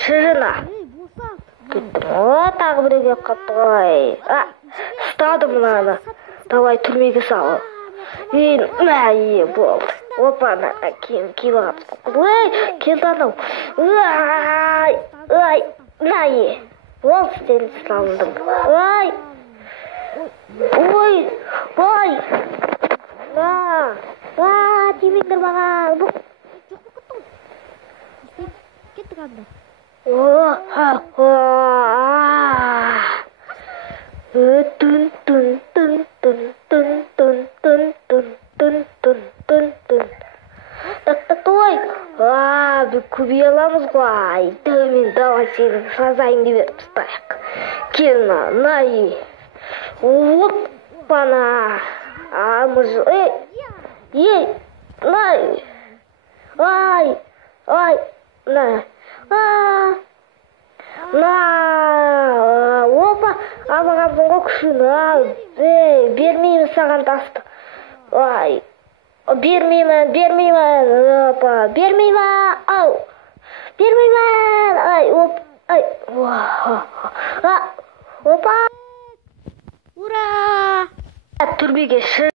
шырына. Тағы біреуге қапты ғой. Ұстадым мынаны. Давай түрмеге салу. Мә, болды. Опа, кейін ағатып. Келді анау. Ол сен салындым. Тимеңдер маған. Кеттік анда. Көбей аламыз ғой. Давай сенің сазайыңды беріп ұстайық. Кел оппана. Опа, абағамдың ғой күшін. Бермеймін саған тасты. Бермеймін. Опа, бермеймін. Опа. Ура! Түрмеге